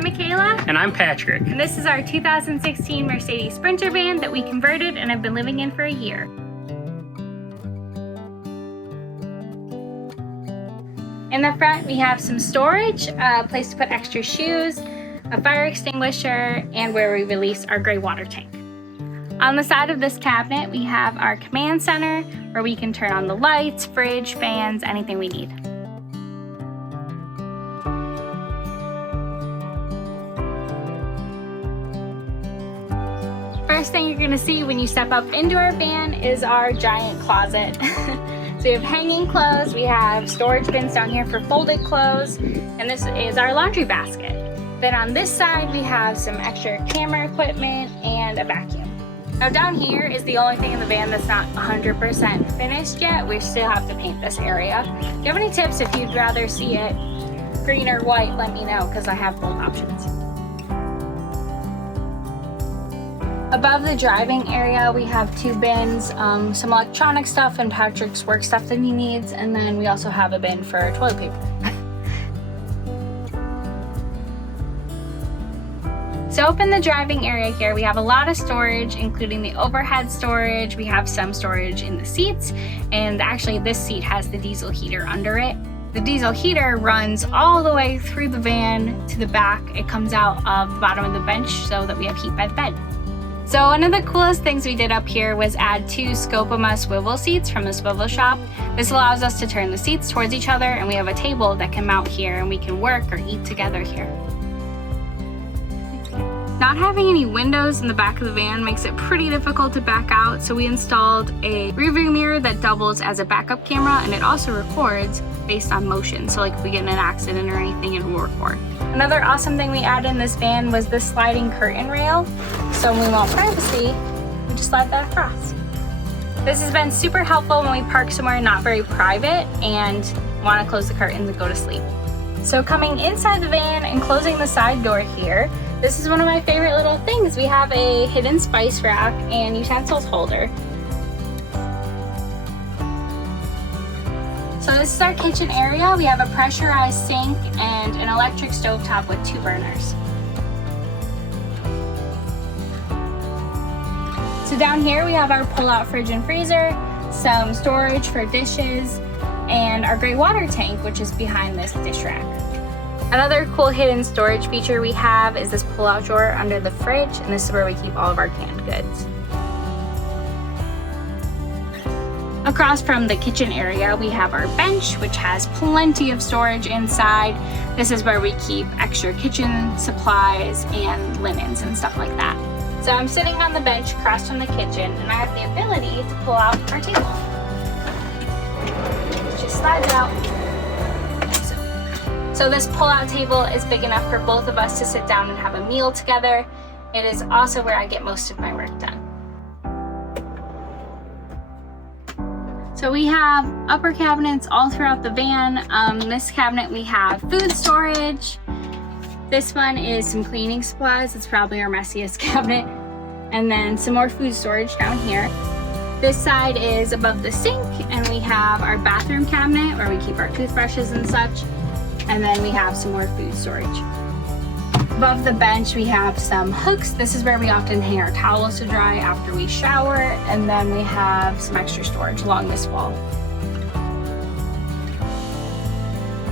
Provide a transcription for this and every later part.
I'm Michaela. And I'm Patrick. And this is our 2016 Mercedes Sprinter van that we converted and have been living in for a year. In the front, we have some storage, a place to put extra shoes, a fire extinguisher, and where we release our gray water tank. On the side of this cabinet, we have our command center where we can turn on the lights, fridge, fans, anything we need. First thing you're going to see when you step up into our van is our giant closet. So we have hanging clothes, we have storage bins down here for folded clothes, and this is our laundry basket. Then on this side we have some extra camera equipment and a vacuum. Now down here is the only thing in the van that's not 100% finished yet. We still have to paint this area. If you have any tips, if you'd rather see it green or white, let me know because I have both options. Above the driving area, we have two bins, some electronic stuff and Patrick's work stuff that he needs, and then we also have a bin for toilet paper. So up in the driving area here, we have a lot of storage, including the overhead storage. We have some storage in the seats, and actually this seat has the diesel heater under it. The diesel heater runs all the way through the van to the back. It comes out of the bottom of the bench so that we have heat by the bed. So one of the coolest things we did up here was add two Scopema swivel seats from the swivel shop. This allows us to turn the seats towards each other, and we have a table that can mount here and we can work or eat together here. Not having any windows in the back of the van makes it pretty difficult to back out, so we installed a rearview mirror that doubles as a backup camera, and it also records based on motion. So like if we get in an accident or anything, it will record. Another awesome thing we added in this van was this sliding curtain rail. So when we want privacy, we just slide that across. This has been super helpful when we park somewhere not very private and want to close the curtains and go to sleep. So coming inside the van and closing the side door here, this is one of my favorite little things. We have a hidden spice rack and utensils holder. So this is our kitchen area. We have a pressurized sink and an electric stovetop with 2 burners. So down here we have our pull-out fridge and freezer, some storage for dishes, and our gray water tank, which is behind this dish rack. Another cool hidden storage feature we have is this pull-out drawer under the fridge, and this is where we keep all of our canned goods. Across from the kitchen area, we have our bench, which has plenty of storage inside. This is where we keep extra kitchen supplies and linens and stuff like that. So I'm sitting on the bench across from the kitchen, and I have the ability to pull out our table. It just slides out. So this pull-out table is big enough for both of us to sit down and have a meal together. It is also where I get most of my work done. So we have upper cabinets all throughout the van. This cabinet we have food storage. This one is some cleaning supplies. It's probably our messiest cabinet. And then some more food storage down here. This side is above the sink, and we have our bathroom cabinet where we keep our toothbrushes and such. And then we have some more food storage. Above the bench we have some hooks. This is where we often hang our towels to dry after we shower, and then we have some extra storage along this wall.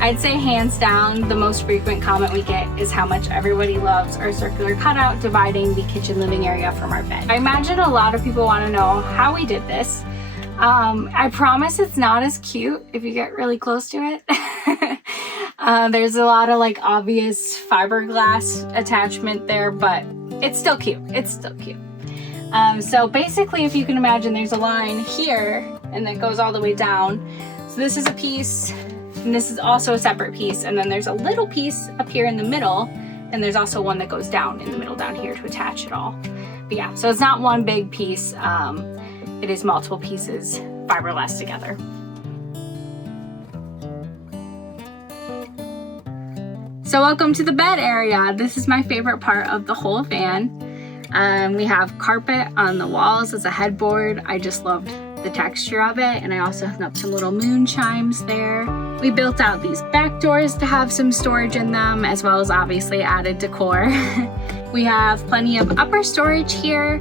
I'd say hands down the most frequent comment we get is how much everybody loves our circular cutout dividing the kitchen living area from our bed. I imagine a lot of people want to know how we did this. I promise it's not as cute if you get really close to it. There's a lot of like obvious fiberglass attachment there, but it's still cute. It's still cute. So basically, if you can imagine, there's a line here and that goes all the way down. So this is a piece, and this is also a separate piece, and then there's a little piece up here in the middle, and there's also one that goes down in the middle down here to attach it all. But yeah, so it's not one big piece. It is multiple pieces fiberglass together. So welcome to the bed area. This is my favorite part of the whole van. We have carpet on the walls as a headboard. I just loved the texture of it. And I also hung up some little moon chimes there. We built out these back doors to have some storage in them, as well as obviously added decor. We have plenty of upper storage here.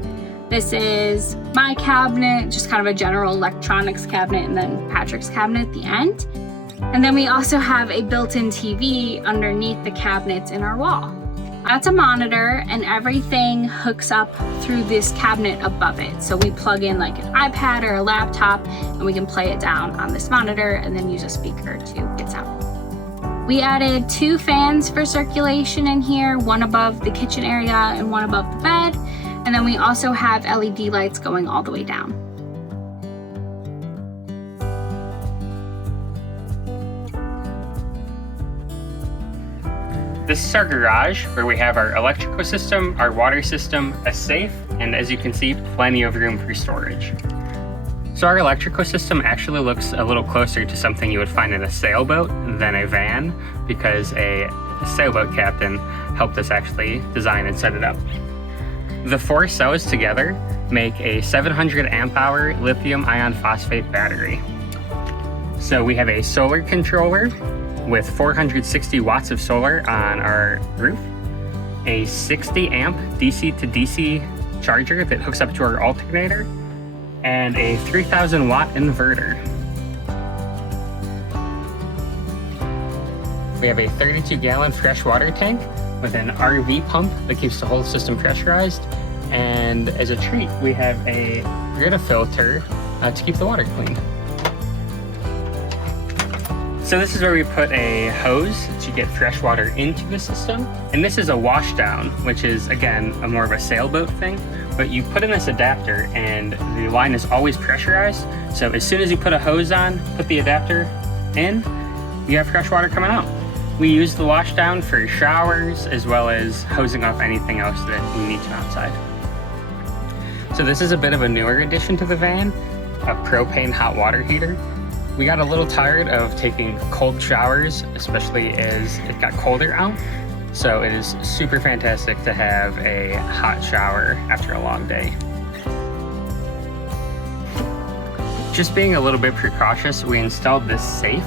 This is my cabinet, just kind of a general electronics cabinet, and then Patrick's cabinet at the end. And then we also have a built-in TV underneath the cabinets in our wall. That's a monitor, and everything hooks up through this cabinet above it. So we plug in like an iPad or a laptop, and we can play it down on this monitor and then use a speaker to get sound. We added 2 fans for circulation in here, one above the kitchen area and one above the bed. And then we also have LED lights going all the way down. This is our garage, where we have our electrical system, our water system, a safe, and as you can see, plenty of room for storage. So our electrical system actually looks a little closer to something you would find in a sailboat than a van, because a sailboat captain helped us actually design and set it up. The 4 cells together make a 700 amp hour lithium ion phosphate battery. So we have a solar controller with 460 watts of solar on our roof, a 60 amp DC to DC charger that hooks up to our alternator, and a 3000 watt inverter. We have a 32 gallon freshwater tank with an RV pump that keeps the whole system pressurized. And as a treat, we have a Brita filter to keep the water clean. So this is where we put a hose to get fresh water into the system. And this is a washdown, which is, again, more of a sailboat thing. But you put in this adapter and the line is always pressurized. So as soon as you put a hose on, put the adapter in, you have fresh water coming out. We use the washdown for showers as well as hosing off anything else that we need to outside. So this is a bit of a newer addition to the van, a propane hot water heater. We got a little tired of taking cold showers, especially as it got colder out. So it is super fantastic to have a hot shower after a long day. Just being a little bit precautious, we installed this safe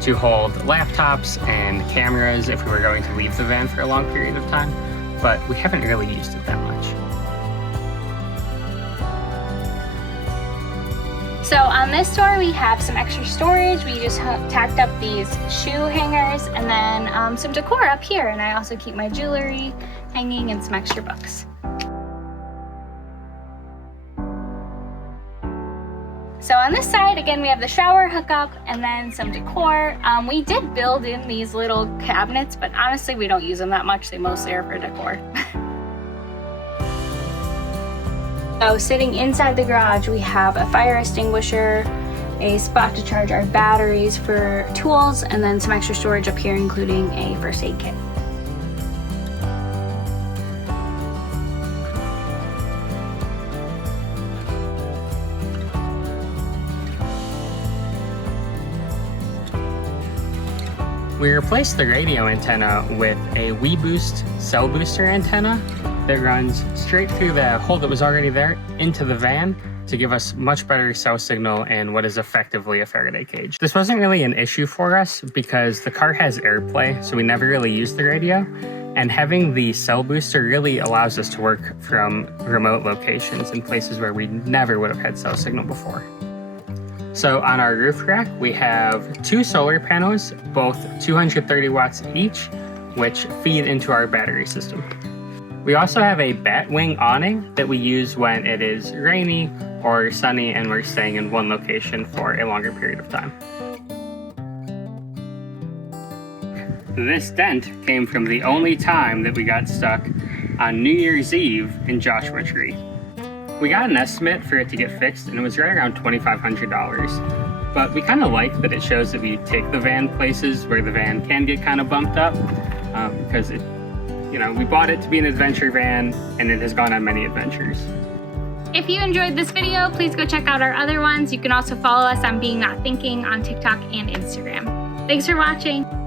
to hold laptops and cameras if we were going to leave the van for a long period of time, but we haven't really used it that much. So on this door, we have some extra storage. We just tacked up these shoe hangers and then some decor up here. And I also keep my jewelry hanging and some extra books. So on this side, again, we have the shower hookup and then some decor. We did build in these little cabinets, but honestly, we don't use them that much. They mostly are for decor. So sitting inside the garage, we have a fire extinguisher, a spot to charge our batteries for tools, and then some extra storage up here, including a first aid kit. We replaced the radio antenna with a WeBoost cell booster antenna that runs straight through the hole that was already there into the van to give us much better cell signal in what is effectively a Faraday cage. This wasn't really an issue for us because the car has AirPlay, so we never really used the radio. And having the cell booster really allows us to work from remote locations in places where we never would have had cell signal before. So on our roof rack, we have 2 solar panels, both 230 watts each, which feed into our battery system. We also have a bat wing awning that we use when it is rainy or sunny and we're staying in one location for a longer period of time. This dent came from the only time that we got stuck on New Year's Eve in Joshua Tree. We got an estimate for it to get fixed and it was right around $2,500. But we kind of like that it shows that we take the van places where the van can get kind of bumped up because we bought it to be an adventure van and it has gone on many adventures. If you enjoyed this video, please go check out our other ones. You can also follow us on Being Not Thinking on TikTok and Instagram. Thanks for watching.